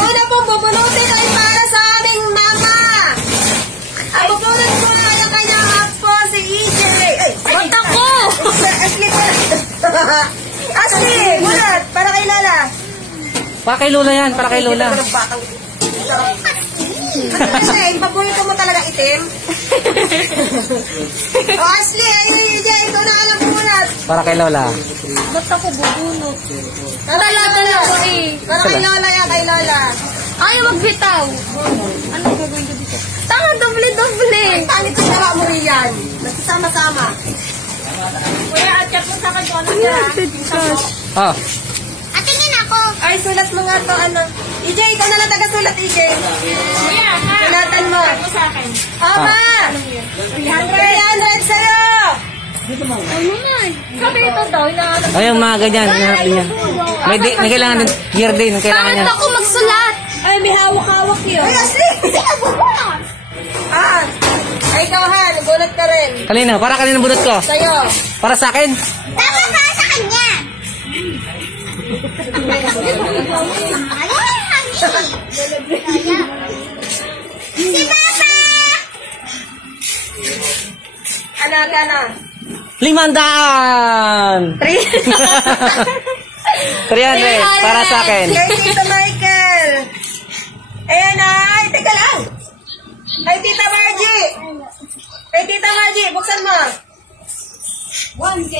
Una pong bubunutin ay para sa aming mama. Ang bubunot ko ay ang kanyang apo, si EJ. Ay, Ba't ako? Ashley pala. Ashley, bunot. Para kay Lola. Para kay Lola yan, para kay Lola. Ano kasi, paborito mo talaga itim? O Ashley, ayun EJ, ikaw na alam bunot. Para kay Lola. Ba't ako bubunot? Para kay Lola. Para kay Lola yan, kay Lola. Ayaw magbitaw. Ano gagawin ko dito? Tama, doble-doble. Pangit ko siya mo riyan. Nagsasama-sama. Kuya, at mo sa akin kung ano siya. Oh. Atingin ako. Ay, sulat mo nga to, ano. EJ, ikaw na lang taga-sulat, EJ. Kuya, ha? Sulatan mo. Mo sa akin. Ama! 300 sa'yo! Ano man? Sabi ito daw, inaanap. Ay, yung mga ganyan. Hinahanap niya. May kailangan din. Gear din. Kailangan niya. Bakit ako magsulat? Ay, may hawak-hawak yun. Ay, Ashley! Ah! Ay, ikaw ha, nagulat ka rin. Kanino? Para kanino bunot ko? Sa'yo. Para sa akin? Dapat para sa kanya. Si Papa! Ano, ano? 500! 300 para sa akin. Kay Tito Michael. Ayan ay, teka lang. Kay Tita Margie. Kay Tita Margie, buksan mo. 1K.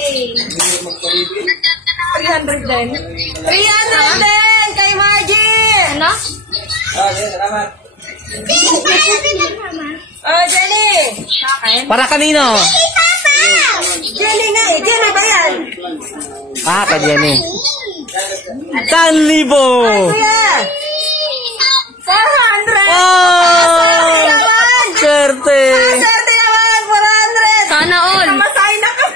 300 din. 300 din kay Margie. Ano? Oh, Jenny. Para kanino? Jenny nga eh. Jenny ba yan? Ah, kay Jenny. 1,000! Kuya. 400. Wow! Naman. Swerte! Swerte naman. 400. Sana all. Masay na kami.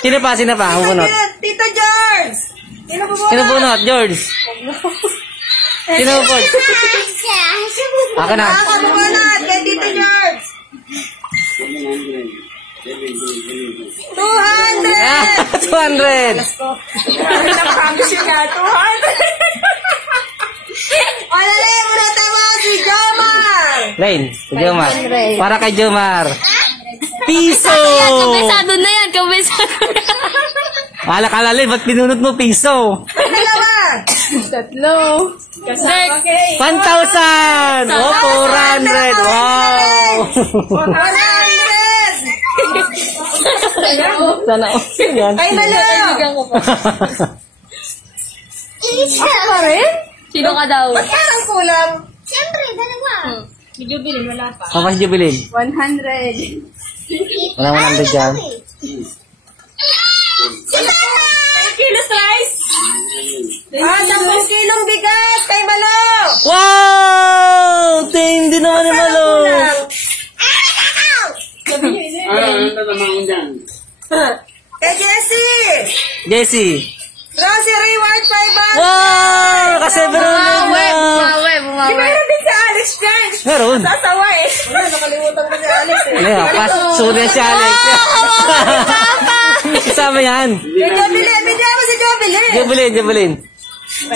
Sino pa? Bubunot. Tito George. Sino bubunot? Sino bunot? George. Sino bubunot? Ako na. Ako bubunot. Kay Tito George. 200. 200! Nakakamiss yun nga. 200. Alala mo na tama si Jomar. Lane, si Jomar. Para kay Jomar. Piso! Kabisado na yan, kabisado na. Kala, Lane, ba't pinunot mo piso? Dalawa. 1,000! Oh, 400! Wow! 100. Sana yan. Ay, malo. Isa pa rin? Sino ka daw? Ba't parang kulang? Siyempre, dalawa. Si Jubilin, wala pa. Kapas Jubilin. 100. Wala 100 dyan. Kilos rice? 10 kilong bigas kay Malo. Wow! Hindi naman ni Malo. Kay Jessie. Jessie. Rosie Reward 500. Wow! Kasi meron na. Di meron din si Alex dyan. Meron. Sasawa eh. Wala, nakalimutan ko si Alex eh. Ano yan? Sunod si Alex. Isama yan. Si Jobilin. Bigyan mo si Jobilin. Jubilin.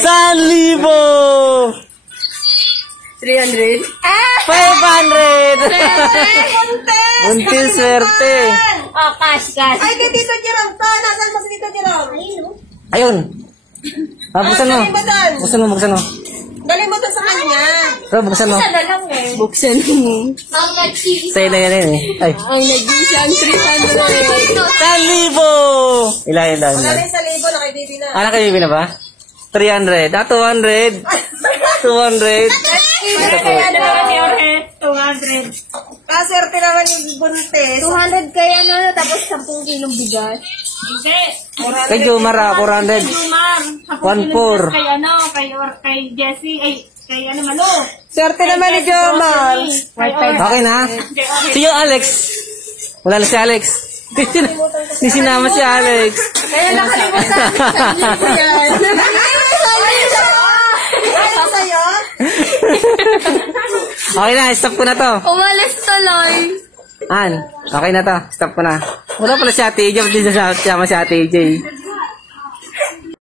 1,000! 300. 500! Buntes. Until swerte. Oh, cash. Ay, kay Tito Jerome to. Nasaan mo si Tito Jerome? Ayun. Buksan mo. Dali mo doon. Buksan mo. Dali mo doon sa kanya. Bro, buksan mo. Isa na lang eh. Buksan mo. Ang nag-cheese. Sa'yo na yan eh. Ay. Ang nag-isang 300. 1,000! Ilan. Wala rin sa libo na kay Bibi na. Anak kayo na ba? 300. 200. 200. Kaya naman ni Orhet. 200. Kaserte naman yung buntes. 200 kaya na, tapos 10 kilong bigas. Hindi. Kay Jomar 400. Jomar. 1,400. Kay Jessie. Ay, kay Malo. Swerte naman ni Jomar. Okay na? Si Alex. Wala na si Alex. Di sinama si Alex. Kaya nakalimutan. Sa'yo? Okay na, stop ko na to. Umalis tuloy. Okay na to. Stop ko na. Wala pala si Ate AJ. Hindi na siya si Ate AJ.